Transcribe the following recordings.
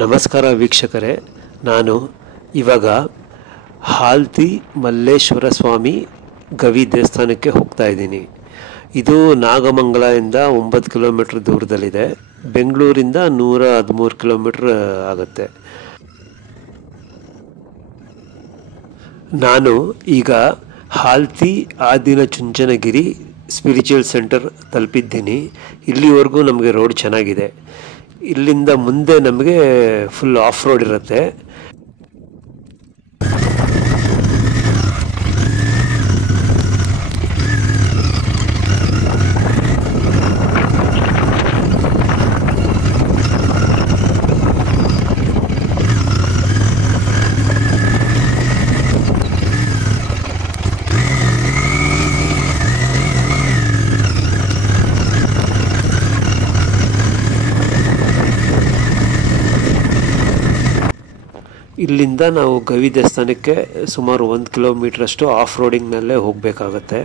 ನಮಸ್ಕಾರ ವೀಕ್ಷಕರೇ, ನಾನು ಇವಾಗ ಹಾಲ್ತಿ ಮಲ್ಲೇಶ್ವರ ಸ್ವಾಮಿ ಗವಿ ದೇವಸ್ಥಾನಕ್ಕೆ ಹೋಗ್ತಾ ಇದ್ದೀನಿ. ಇದು ನಾಗಮಂಗಲದಿಂದ 9 ಕಿಲೋಮೀಟ್ರ್ ದೂರದಲ್ಲಿದೆ. ಬೆಂಗಳೂರಿಂದ 113 ಕಿಲೋಮೀಟ್ರ್ ಆಗುತ್ತೆ. ನಾನು ಈಗ ಹಾಲ್ತಿ ಆದಿಚುಂಚನಗಿರಿ ಸ್ಪಿರಿಚುವಲ್ ಸೆಂಟರ್ ತಲುಪಿದ್ದೀನಿ. ಇಲ್ಲಿವರೆಗೂ ನಮಗೆ ರೋಡ್ ಚೆನ್ನಾಗಿದೆ. ಇಲ್ಲಿಂದ ಮುಂದೆ ನಮಗೆ ಫುಲ್ ಆಫ್ ರೋಡ್ ಇರುತ್ತೆ. ಇಲ್ಲಿಂದ ನಾವು ಗವಿ ದೇವಸ್ಥಾನಕ್ಕೆ ಸುಮಾರು 1 ಕಿಲೋಮೀಟ್ರಷ್ಟು ಆಫ್ ರೋಡಿಂಗ್ನಲ್ಲೇ ಹೋಗಬೇಕಾಗತ್ತೆ.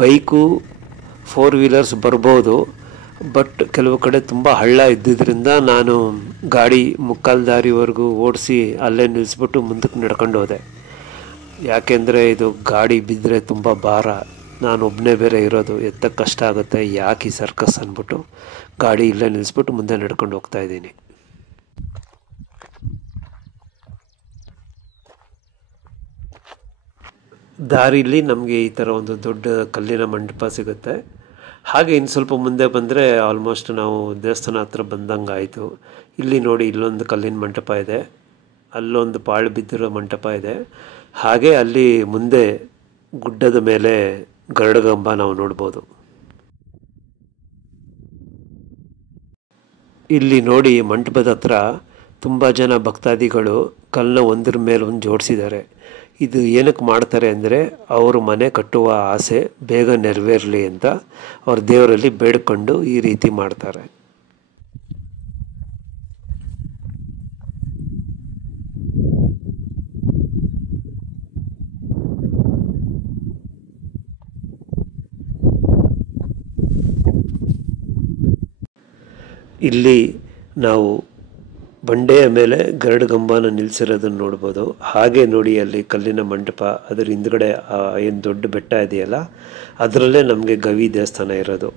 ಬೈಕು 4 ವೀಲರ್ಸ್ ಬರ್ಬೋದು, ಬಟ್ ಕೆಲವು ಕಡೆ ತುಂಬ ಹಳ್ಳ ಇದ್ದಿದ್ದರಿಂದ ನಾನು ಗಾಡಿ ಮುಕ್ಕಾಲು ದಾರಿವರೆಗೂ ಓಡಿಸಿ ಅಲ್ಲೇ ನಿಲ್ಲಿಸ್ಬಿಟ್ಟು ಮುಂದಕ್ಕೆ ನಡ್ಕೊಂಡು ಹೋದೆ. ಯಾಕೆಂದರೆ ಇದು ಗಾಡಿ ಬಿದ್ದರೆ ತುಂಬ ಭಾರ, ನಾನು ಒಬ್ಬನೇ ಬೇರೆ ಇರೋದು, ಎತ್ತಕ್ಕೆ ಕಷ್ಟ ಆಗುತ್ತೆ, ಯಾಕೆ ಈ ಸರ್ಕಸ್ ಅಂದ್ಬಿಟ್ಟು ಗಾಡಿ ಇಲ್ಲೇ ನಿಲ್ಲಿಸ್ಬಿಟ್ಟು ಮುಂದೆ ನಡ್ಕೊಂಡು ಹೋಗ್ತಾಯಿದ್ದೀನಿ. ದಾರಿಲಿ ನಮಗೆ ಈ ಥರ ಒಂದು ದೊಡ್ಡ ಕಲ್ಲಿನ ಮಂಟಪ ಸಿಗುತ್ತೆ. ಹಾಗೆ ಇನ್ನು ಸ್ವಲ್ಪ ಮುಂದೆ ಬಂದರೆ ಆಲ್ಮೋಸ್ಟ್ ನಾವು ದೇವಸ್ಥಾನ ಹತ್ರ ಬಂದಂಗೆ ಆಯಿತು. ಇಲ್ಲಿ ನೋಡಿ, ಇಲ್ಲೊಂದು ಕಲ್ಲಿನ ಮಂಟಪ ಇದೆ, ಅಲ್ಲೊಂದು ಪಾಳು ಬಿದ್ದಿರೋ ಮಂಟಪ ಇದೆ. ಹಾಗೆ ಅಲ್ಲಿ ಮುಂದೆ ಗುಡ್ಡದ ಮೇಲೆ ಗರುಡಗಂಬ ನಾವು ನೋಡ್ಬೋದು. ಇಲ್ಲಿ ನೋಡಿ, ಮಂಟಪದ ಹತ್ರ ತುಂಬ ಜನ ಭಕ್ತಾದಿಗಳು ಕಲ್ಲನ್ನ ಒಂದ್ರ ಮೇಲೆ ಒಂದು ಜೋಡಿಸಿದ್ದಾರೆ. ಇದು ಏನಕ್ಕೆ ಮಾಡ್ತಾರೆ ಅಂದರೆ, ಅವರು ಮನೆ ಕಟ್ಟುವ ಆಸೆ ಬೇಗ ನೆರವೇರಲಿ ಅಂತ ಅವ್ರ ದೇವರಲ್ಲಿ ಬೇಡ್ಕೊಂಡು ಈ ರೀತಿ ಮಾಡ್ತಾರೆ. ಇಲ್ಲಿ ನಾವು ಬಂಡೆಯ ಮೇಲೆ ಗರುಡಗಂಬನ ನಿಲ್ಲಿಸಿರೋದನ್ನು ನೋಡ್ಬೋದು. ಹಾಗೆ ನೋಡಿ, ಅಲ್ಲಿ ಕಲ್ಲಿನ ಮಂಟಪ, ಅದರ ಹಿಂದ್ಗಡೆ ಏನು ದೊಡ್ಡ ಬೆಟ್ಟ ಇದೆಯಲ್ಲ, ಅದರಲ್ಲೇ ನಮಗೆ ಗವಿ ದೇವಸ್ಥಾನ ಇರೋದು.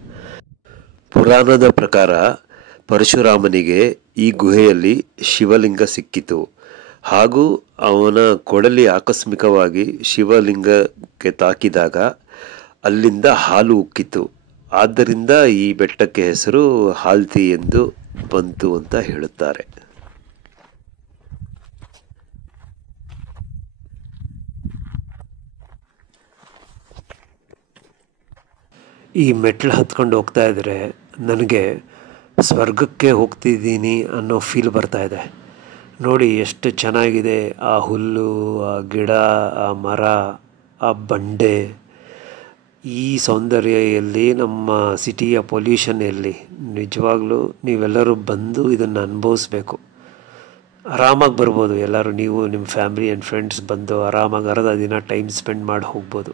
ಪುರಾಣದ ಪ್ರಕಾರ ಪರಶುರಾಮನಿಗೆ ಈ ಗುಹೆಯಲ್ಲಿ ಶಿವಲಿಂಗ ಸಿಕ್ಕಿತು. ಹಾಗೂ ಅವನ ಕೊಡಲಿ ಆಕಸ್ಮಿಕವಾಗಿ ಶಿವಲಿಂಗಕ್ಕೆ ತಾಕಿದಾಗ ಅಲ್ಲಿಂದ ಹಾಲು ಉಕ್ಕಿತು. ಆದ್ದರಿಂದ ಈ ಬೆಟ್ಟಕ್ಕೆ ಹೆಸರು ಹಾಲ್ತಿ ಎಂದು ಬಂತು ಅಂತ ಹೇಳುತ್ತಾರೆ. ಈ ಮೆಟ್ಲು ಹತ್ಕೊಂಡು ಹೋಗ್ತಾ ಇದ್ದರೆ ನನಗೆ ಸ್ವರ್ಗಕ್ಕೆ ಹೋಗ್ತಿದ್ದೀನಿ ಅನ್ನೋ ಫೀಲ್ ಬರ್ತಾ ಇದೆ. ನೋಡಿ ಎಷ್ಟು ಚೆನ್ನಾಗಿದೆ ಆ ಹುಲ್ಲು, ಆ ಗಿಡ, ಆ ಮರ, ಆ ಬಂಡೆ. ಈ ಸೌಂದರ್ಯ ಎಲ್ಲಿ, ನಮ್ಮ ಸಿಟಿಯ ಪೊಲ್ಯೂಷನ್ ಎಲ್ಲಿ? ನಿಜವಾಗ್ಲೂ ನೀವೆಲ್ಲರೂ ಬಂದು ಇದನ್ನು ಅನುಭವಿಸ್ಬೇಕು. ಆರಾಮಾಗಿ ಬರ್ಬೋದು ಎಲ್ಲರೂ, ನೀವು ನಿಮ್ಮ ಫ್ಯಾಮಿಲಿ ಆ್ಯಂಡ್ ಫ್ರೆಂಡ್ಸ್ ಬಂದು ಆರಾಮಾಗಿ ಅರ್ಧ ದಿನ ಟೈಮ್ ಸ್ಪೆಂಡ್ ಮಾಡಿ ಹೋಗ್ಬೋದು.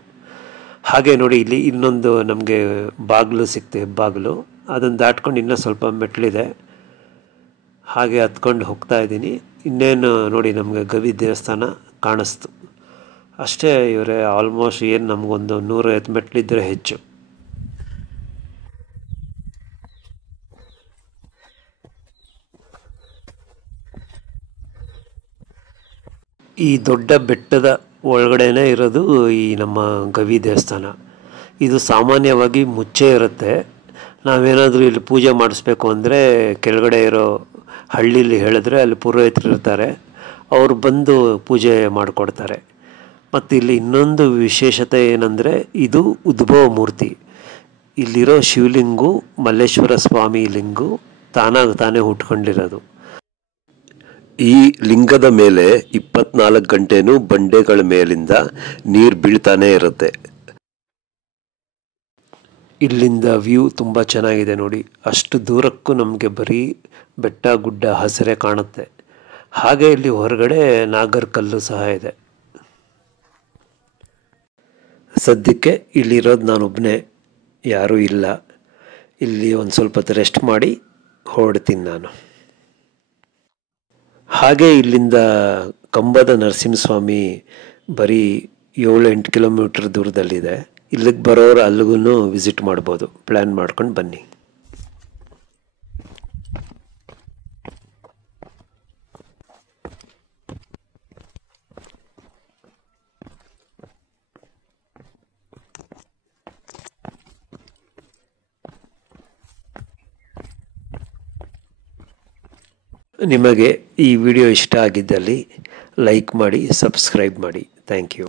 ಹಾಗೆ ನೋಡಿ, ಇಲ್ಲಿ ಇನ್ನೊಂದು ನಮಗೆ ಬಾಗಿಲು ಸಿಕ್ತು, ಹೆಬ್ಬಾಗಿಲು. ಅದನ್ನು ದಾಟ್ಕೊಂಡು ಇನ್ನೂ ಸ್ವಲ್ಪ ಮೆಟ್ಲಿದೆ, ಹಾಗೆ ಹತ್ಕೊಂಡು ಹೋಗ್ತಾ ಇದ್ದೀನಿ. ಇನ್ನೇನು ನೋಡಿ, ನಮಗೆ ಗವಿ ದೇವಸ್ಥಾನ ಕಾಣಿಸ್ತು ಅಷ್ಟೇ. ಇವರೇ ಆಲ್ಮೋಸ್ಟ್ ಏನು ನಮಗೊಂದು 150 ಮೆಟ್ಲಿದ್ದರೆ ಹೆಚ್ಚು. ಈ ದೊಡ್ಡ ಬೆಟ್ಟದ ಒಳಗಡೆನೇ ಇರೋದು ಈ ನಮ್ಮ ಗವಿ ದೇವಸ್ಥಾನ. ಇದು ಸಾಮಾನ್ಯವಾಗಿ ಮುಚ್ಚೇ ಇರುತ್ತೆ. ನಾವೇನಾದರೂ ಇಲ್ಲಿ ಪೂಜೆ ಮಾಡಿಸ್ಬೇಕು ಅಂದರೆ ಕೆಳಗಡೆ ಇರೋ ಹಳ್ಳಿಲಿ ಹೇಳಿದ್ರೆ ಅಲ್ಲಿ ಪುರೋಹಿತರು ಇರ್ತಾರೆ, ಅವರು ಬಂದು ಪೂಜೆ ಮಾಡಿಕೊಡ್ತಾರೆ. ಮತ್ತು ಇಲ್ಲಿ ಇನ್ನೊಂದು ವಿಶೇಷತೆ ಏನಂದರೆ, ಇದು ಉದ್ಭವ ಮೂರ್ತಿ. ಇಲ್ಲಿರೋ ಶಿವಲಿಂಗು ಮಲ್ಲೇಶ್ವರ ಸ್ವಾಮಿ ಲಿಂಗು ತಾನೇ ಹುಟ್ಕೊಂಡಿರೋದು. ಈ ಲಿಂಗದ ಮೇಲೆ 24 ಗಂಟೆನೂ ಬಂಡೆಗಳ ಮೇಲಿಂದ ನೀರು ಬೀಳ್ತಾನೆ ಇರುತ್ತೆ. ಇಲ್ಲಿಂದ ವ್ಯೂ ತುಂಬ ಚೆನ್ನಾಗಿದೆ ನೋಡಿ. ಅಷ್ಟು ದೂರಕ್ಕೂ ನಮಗೆ ಬರೀ ಬೆಟ್ಟ ಗುಡ್ಡ ಹಸಿರೇ ಕಾಣುತ್ತೆ. ಹಾಗೆ ಇಲ್ಲಿ ಹೊರಗಡೆ ನಾಗರಕಲ್ಲು ಸಹ ಇದೆ. ಸದ್ಯಕ್ಕೆ ಇಲ್ಲಿರೋದು ನಾನೊಬ್ಬನೇ, ಯಾರೂ ಇಲ್ಲ. ಇಲ್ಲಿ ಒಂದು ಸ್ವಲ್ಪ ಹೊತ್ತು ರೆಸ್ಟ್ ಮಾಡಿ ಹೊರಡ್ತೀನಿ ನಾನು. ಹಾಗೆ ಇಲ್ಲಿಂದ ಕಂಬದ ನರಸಿಂಹಸ್ವಾಮಿ ಬರೀ 7-8 ಕಿಲೋಮೀಟ್ರ್ ದೂರದಲ್ಲಿದೆ. ಇಲ್ಲಿಗೆ ಬರೋರು ಅಲ್ಲಿಗೂ ವಿಸಿಟ್ ಮಾಡ್ಬೋದು. ಪ್ಲ್ಯಾನ್ ಮಾಡ್ಕೊಂಡು ಬನ್ನಿ. ನಿಮಗೆ ಈ ವಿಡಿಯೋ ಇಷ್ಟ ಆಗಿದ್ದಲ್ಲಿ ಲೈಕ್ ಮಾಡಿ, ಸಬ್ಸ್ಕ್ರೈಬ್ ಮಾಡಿ. Thank you.